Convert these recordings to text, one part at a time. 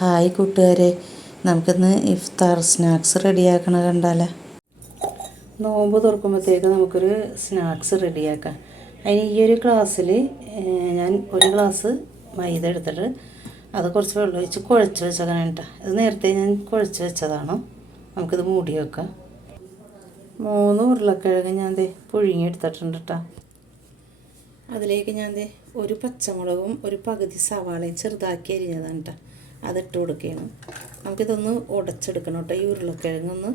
Hi കൂട്ടുകാരെ, നമുക്കിന്ന് ഇഫ്താർ snacks റെഡിയാക്കണ കണ്ടാലേ. നോമ്പ് തുറക്കുമ്പോഴത്തേക്ക് നമുക്കൊരു സ്നാക്സ് റെഡിയാക്കാം. അതിന് ഈ ഒരു ഗ്ലാസ്സിൽ ഞാൻ ഒരു ഗ്ലാസ് മൈദ എടുത്തിട്ട് അത് കുറച്ച് വെള്ളം ഒഴിച്ച് കുഴച്ച് വെച്ചതാണ് കേട്ടോ. ഇത് നേരത്തെ ഞാൻ കുഴച്ച് വെച്ചതാണ്. നമുക്കിത് മൂടി വെക്കാം. 3 ഉരുളക്കിഴങ്ങ് ഞാൻ പുഴുങ്ങി എടുത്തിട്ടുണ്ട് കേട്ടോ. അതിലേക്ക് ഞാൻ ഒരു പച്ചമുളകും ഒരു പകുതി സവാളയും ചെറുതാക്കി അരിഞ്ഞതാണ് കേട്ടോ. അതിട്ട് കൊടുക്കുകയാണ്. നമുക്കിതൊന്ന് ഉടച്ചെടുക്കണം കേട്ടോ. ഈ ഉരുളക്കിഴങ്ങൊന്ന്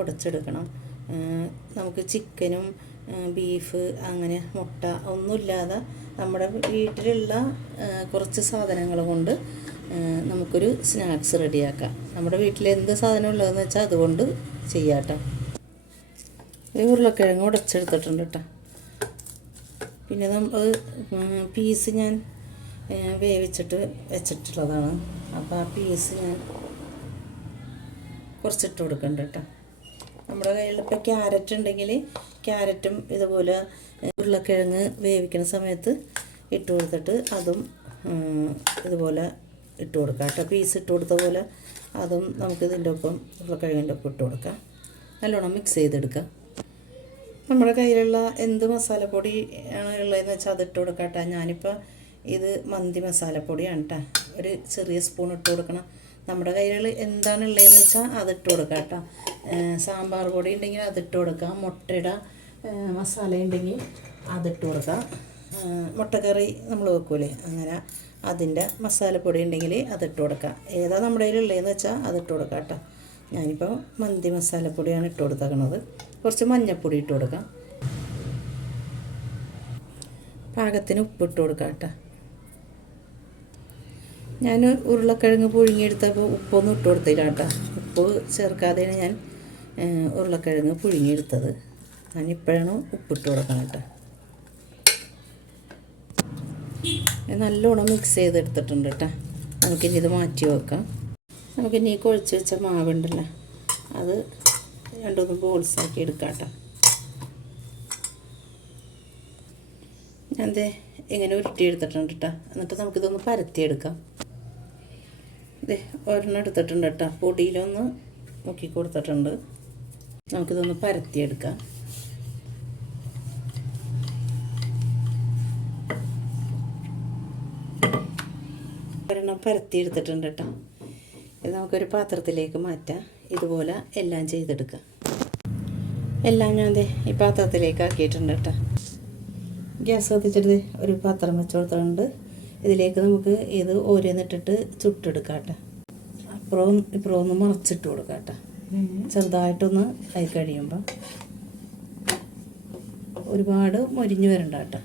ഉടച്ചെടുക്കണം. നമുക്ക് ചിക്കനും ബീഫ് അങ്ങനെ മുട്ട ഒന്നുമില്ലാതെ നമ്മുടെ വീട്ടിലുള്ള കുറച്ച് സാധനങ്ങൾ കൊണ്ട് നമുക്കൊരു സ്നാക്സ് റെഡിയാക്കാം. നമ്മുടെ വീട്ടിൽ എന്ത് സാധനം ഉള്ളതെന്ന് വെച്ചാൽ അതുകൊണ്ട് ചെയ്യാം കേട്ടോ. ഈ ഉരുളക്കിഴങ്ങ് ഉടച്ചെടുത്തിട്ടുണ്ട് കേട്ടോ. പിന്നെ നമ്മൾ പീസ് ഞാൻ വേവിച്ചിട്ട് വെച്ചിട്ടുള്ളതാണ്. അപ്പോൾ ആ പീസ് ഞാൻ കുറച്ചിട്ട് കൊടുക്കണ്ട കേട്ടോ. നമ്മുടെ കയ്യിൽ ഇപ്പോൾ ക്യാരറ്റ് ഉണ്ടെങ്കിൽ ക്യാരറ്റും ഇതുപോലെ ഉരുളക്കിഴങ്ങ് വേവിക്കുന്ന സമയത്ത് ഇട്ട് കൊടുത്തിട്ട് അതും ഇതുപോലെ ഇട്ട് കൊടുക്കാം കേട്ടോ. പീസ് ഇട്ട് കൊടുത്ത പോലെ അതും നമുക്ക് ഇതിൻ്റെ ഒപ്പം ഉരുളക്കിഴങ്ങിൻ്റെ ഒപ്പം ഇട്ട് കൊടുക്കാം. നല്ലോണം മിക്സ് ചെയ്തെടുക്കാം. നമ്മുടെ കയ്യിലുള്ള എന്ത് മസാലപ്പൊടി ആണ് ഉള്ളതെന്ന് വെച്ചാൽ അതിട്ട് കൊടുക്കാം കേട്ടോ. ഞാനിപ്പോൾ ഇത് മന്തി മസാലപ്പൊടിയാണ് കേട്ടോ. ഒരു ചെറിയ സ്പൂൺ ഇട്ട് കൊടുക്കണം. നമ്മുടെ കയ്യിൽ എന്താണ് ഉള്ളതെന്ന് വെച്ചാൽ അതിട്ട് കൊടുക്കാം കേട്ടോ. സാമ്പാർ പൊടി ഉണ്ടെങ്കിൽ അതിട്ട് കൊടുക്കാം. മുട്ടയുടെ മസാല ഉണ്ടെങ്കിൽ അതിട്ട് കൊടുക്കാം. മുട്ടക്കറി നമ്മൾ വെക്കൂലേ, അങ്ങനെ അതിൻ്റെ മസാലപ്പൊടി ഉണ്ടെങ്കിൽ അതിട്ട് കൊടുക്കാം. ഏതാ നമ്മുടെ കയ്യിൽ ഉള്ളതെന്ന് വെച്ചാൽ അതിട്ട് കൊടുക്കാം കേട്ടോ. ഞാനിപ്പോൾ മന്തി മസാലപ്പൊടിയാണ് ഇട്ട് കൊടുത്തേക്കണത്. കുറച്ച് മഞ്ഞൾപ്പൊടി ഇട്ട് കൊടുക്കാം. പാകത്തിന് ഉപ്പിട്ട് കൊടുക്കാം കേട്ടോ. ഞാൻ ഉരുളക്കിഴങ്ങ് പുഴുങ്ങിയെടുത്തപ്പോൾ ഉപ്പൊന്നും ഇട്ട് കൊടുത്തില്ല കേട്ടോ. ഉപ്പ് ചേർക്കാതെയാണ് ഞാൻ ഉരുളക്കിഴങ്ങ് പുഴുങ്ങിയെടുത്തത്. ഞാനിപ്പോഴാണ് ഉപ്പിട്ട് കൊടുക്കണം കേട്ടോ. നല്ലോണം മിക്സ് ചെയ്തെടുത്തിട്ടുണ്ട് കേട്ടോ. നമുക്കിനി ഇത് മാറ്റി വെക്കാം. നമുക്കിനി കുഴച്ച് വെച്ച മാവുണ്ടല്ലോ, അത് 2-3 ബോൾസാക്കി എടുക്കാം കേട്ടോ. ഞാൻ ഇങ്ങനെ ഉരുട്ടിയെടുത്തിട്ടുണ്ട് കേട്ടോ. എന്നിട്ട് നമുക്കിതൊന്ന് പരത്തിയെടുക്കാം. ഒരെണ്ണം എടുത്തിട്ടുണ്ട് കേട്ടോ. പൊടിയിലൊന്ന് മുക്കി കൊടുത്തിട്ടുണ്ട്. നമുക്കിതൊന്ന് പരത്തിയെടുക്കാം. ഒരെണ്ണം പരത്തിയെടുത്തിട്ടുണ്ട് കേട്ടോ. ഇത് നമുക്കൊരു പാത്രത്തിലേക്ക് മാറ്റാം. ഇതുപോലെ എല്ലാം ചെയ്തെടുക്കാം. എല്ലാം ഞാൻ ഈ പാത്രത്തിലേക്ക് ആക്കിയിട്ടുണ്ട് കേട്ടോ. ഗ്യാസ് കത്തിച്ചിട്ട് ഒരു പാത്രം വെച്ച് കൊടുത്തിട്ടുണ്ട്. ഇതിലേക്ക് നമുക്ക് ഇത് ഓരോന്നിട്ടിട്ട് ചുട്ടെടുക്കാം കേട്ടോ. അപ്പുറവും ഇപ്പുറവും ഒന്ന് മറച്ചിട്ട് കൊടുക്കാം കേട്ടോ. ചെറുതായിട്ടൊന്ന് ആയി കഴിയുമ്പോൾ ഒരുപാട് മൊരിഞ്ഞ് വരണ്ട കേട്ടോ.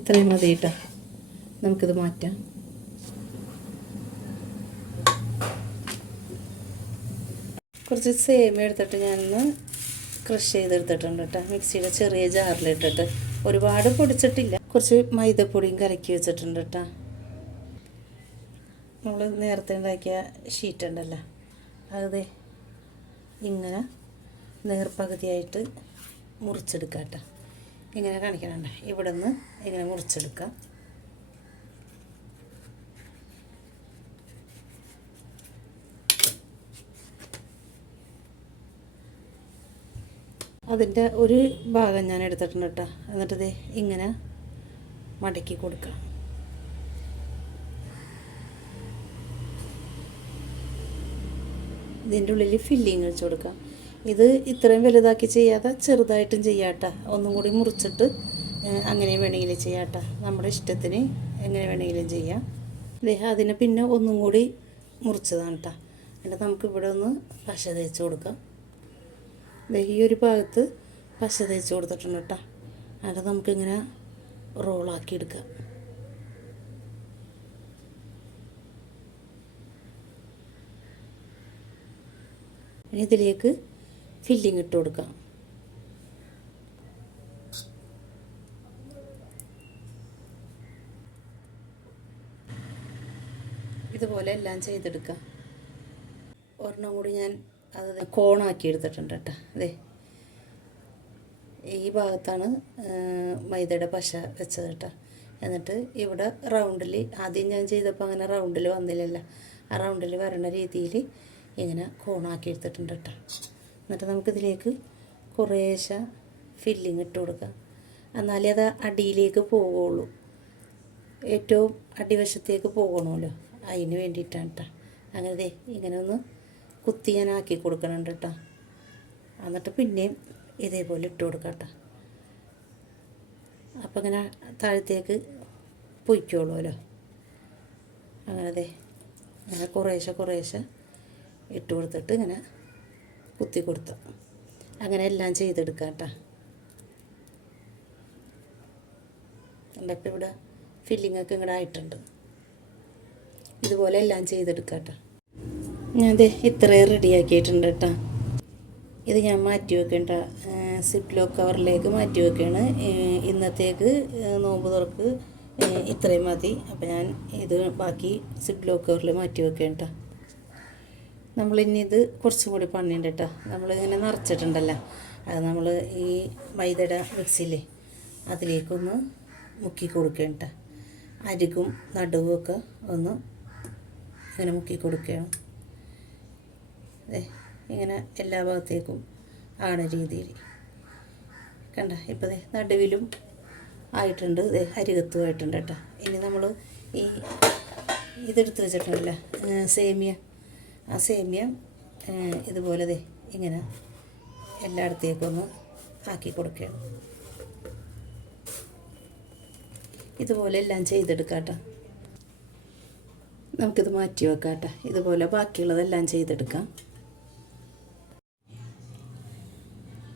ഇത്രയും മതി കേട്ടോ. നമുക്കിത് മാറ്റാം. കുറച്ച് സേമിയ എടുത്തിട്ട് ഞാനൊന്ന് ക്രഷ് ചെയ്തെടുത്തിട്ടുണ്ട് കേട്ടോ. മിക്സിയുടെ ചെറിയ ജാറിലിട്ടിട്ട് ഒരുപാട് പൊടിച്ചിട്ടില്ല. കുറച്ച് മൈദപ്പൊടിയും കലക്കി വെച്ചിട്ടുണ്ട് കേട്ടോ. നമ്മൾ നേരത്തെ ഉണ്ടാക്കിയ ഷീറ്റ് ഉണ്ടല്ലോ, അത് ഇങ്ങനെ നേർപകുതിയായിട്ട് മുറിച്ചെടുക്കാം കേട്ടോ. ഇങ്ങനെ കാണിക്കണുണ്ട്. ഇവിടെ നിന്ന് ഇങ്ങനെ മുറിച്ചെടുക്കാം. അതിൻ്റെ ഒരു ഭാഗം ഞാൻ എടുത്തിട്ടുണ്ട് കേട്ടോ. എന്നിട്ട് ഇങ്ങനെ മടക്കി കൊടുക്കാം. ഇതിൻ്റെ ഉള്ളിൽ ഫില്ലിങ് വെച്ച് കൊടുക്കാം. ഇത് ഇത്രയും വലുതാക്കി ചെയ്യാതെ ചെറുതായിട്ടും ചെയ്യാം കേട്ടോ. ഒന്നും കൂടി മുറിച്ചിട്ട് അങ്ങനെ വേണമെങ്കിലും ചെയ്യാം കേട്ടോ. നമ്മുടെ ഇഷ്ടത്തിന് എങ്ങനെ വേണമെങ്കിലും ചെയ്യാം. അതിനെ പിന്നെ ഒന്നും കൂടി മുറിച്ചതാണ് കേട്ടോ. എന്നിട്ട് നമുക്ക് ഇവിടെ ഒന്ന് പശ തേച്ച് കൊടുക്കാം. ഈ ഒരു ഭാഗത്ത് പശ തേച്ച് കൊടുത്തിട്ടുണ്ട് കേട്ടോ. എന്നിട്ട് നമുക്കിങ്ങനെ റോളാക്കി എടുക്കാം. ഇനി ഇതിലേക്ക് ഫില്ലിങ് ഇട്ട് കൊടുക്കാം. ഇതുപോലെ എല്ലാം ചെയ്തെടുക്കാം. ഒരെണ്ണം കൂടി ഞാൻ അത് കോണാക്കി എടുത്തിട്ടുണ്ട് കേട്ടോ. ഈ ഭാഗത്താണ് മൈദയുടെ പശ വെച്ചത് കേട്ടോ. എന്നിട്ട് ഇവിടെ റൗണ്ടിൽ ആദ്യം ഞാൻ ചെയ്തപ്പോൾ അങ്ങനെ റൗണ്ടിൽ വന്നില്ലല്ലോ, ആ റൗണ്ടിൽ വരണ രീതിയിൽ ഇങ്ങനെ കോണാക്കി എടുത്തിട്ടുണ്ട് കേട്ടോ. എന്നിട്ട് നമുക്കിതിലേക്ക് കുറേശ്ശെ ഫില്ലിങ് ഇട്ട് കൊടുക്കാം, എന്നാലേ അത് അടിയിലേക്ക് പോവുള്ളൂ, ഏറ്റവും അടിവശത്തേക്ക് പോകണമല്ലോ, അതിന് വേണ്ടിയിട്ടാണ് കേട്ടോ. അങ്ങനെ ഇങ്ങനെ ഒന്ന് കുത്തി ഞാൻ ആക്കി കൊടുക്കണുണ്ട് കേട്ടോ. എന്നിട്ട് പിന്നെയും ഇതേപോലെ ഇട്ട് കൊടുക്കാം കേട്ടോ. അപ്പം ഇങ്ങനെ താഴത്തേക്ക് പൊയ്ക്കോളുമല്ലോ. അങ്ങനെ ഇങ്ങനെ കുറേശ്ശെ ഇട്ട് കൊടുത്തിട്ട് ഇങ്ങനെ കുത്തി കൊടുത്തു. അങ്ങനെ എല്ലാം ചെയ്തെടുക്കാം കേട്ടോ. ഇപ്പം ഇവിടെ ഫില്ലിങ്ങൊക്കെ ഇങ്ങോട്ട് ആയിട്ടുണ്ട്. ഇതുപോലെ എല്ലാം ചെയ്തെടുക്കാം കേട്ടോ. ഞാൻ ഇത്രയും റെഡിയാക്കിയിട്ടുണ്ട് കേട്ടോ. ഇത് ഞാൻ മാറ്റി വെക്കേണ്ട സിപ്പ് ലോക്ക് കവറിലേക്ക് മാറ്റി വെക്കുകയാണ്. ഇന്നത്തേക്ക് നോമ്പ് തുറക്ക് ഇത്രയും മതി. അപ്പോൾ ഞാൻ ഇത് ബാക്കി സിപ്പ് ലോക്ക് കവറിൽ മാറ്റി വെക്കേണ്ട. നമ്മളിനി ഇത് കുറച്ചും കൂടി പണിയുണ്ട് കേട്ടോ. നമ്മളിങ്ങനെ നിറച്ചിട്ടുണ്ടല്ലോ, അത് നമ്മൾ ഈ മൈദയുടെ മിക്സിയില്ലേ അതിലേക്കൊന്ന് മുക്കി കൊടുക്കേണ്ട. അരികും നടുവുമൊക്കെ ഒന്ന് ഇങ്ങനെ മുക്കി കൊടുക്കുകയാണ്. ഇങ്ങനെ എല്ലാ ഭാഗത്തേക്കും ആണ് രീതിയിൽ കണ്ട. ഇപ്പം നടുവിലും ആയിട്ടുണ്ട്, അരികത്തും ആയിട്ടുണ്ട് കേട്ടോ. ഇനി നമ്മൾ ഈ ഇതെടുത്ത് വെച്ചിട്ടുണ്ടല്ലോ സേമിയ, ആ സേമിയ ഇതുപോലെ ഇങ്ങനെ എല്ലായിടത്തേക്കൊന്ന് ആക്കി കൊടുക്കുകയാണ്. ഇതുപോലെ എല്ലാം ചെയ്തെടുക്കാം കേട്ടോ. നമുക്കിത് മാറ്റി വെക്കാം കേട്ടോ. ഇതുപോലെ ബാക്കിയുള്ളതെല്ലാം ചെയ്തെടുക്കാം.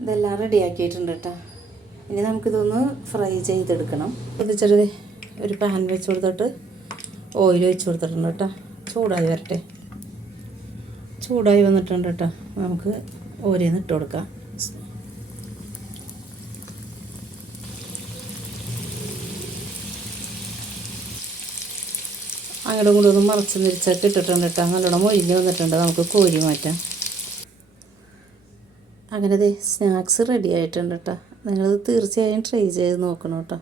ഇതെല്ലാം റെഡിയാക്കിയിട്ടുണ്ട് കേട്ടോ. ഇനി നമുക്കിതൊന്ന് ഫ്രൈ ചെയ്തെടുക്കണം. വെച്ചിട്ട് ഒരു പാൻ വെച്ച് കൊടുത്തിട്ട് ഓയിൽ ഒഴിച്ച് കൊടുത്തിട്ടുണ്ട് കേട്ടോ. ചൂടായി വരട്ടെ. ചൂടായി വന്നിട്ടുണ്ട് കേട്ടോ. നമുക്ക് ഓരോന്ന് ഇട്ട് കൊടുക്കാം. അങ്ങോട്ടും കൂടെ ഒന്ന് മറച്ച് നിരിച്ചൊക്കെ ഇട്ടിട്ടുണ്ട് കേട്ടോ. നല്ലോണം മൊഴിഞ്ഞ് വന്നിട്ടുണ്ട്. നമുക്ക് കോരി മാറ്റാം. അങ്ങനെ സ്നാക്സ് റെഡി ആയിട്ടുണ്ട് കേട്ടോ. നിങ്ങളിത് തീർച്ചയായും ട്രൈ ചെയ്ത് നോക്കണം കേട്ടോ.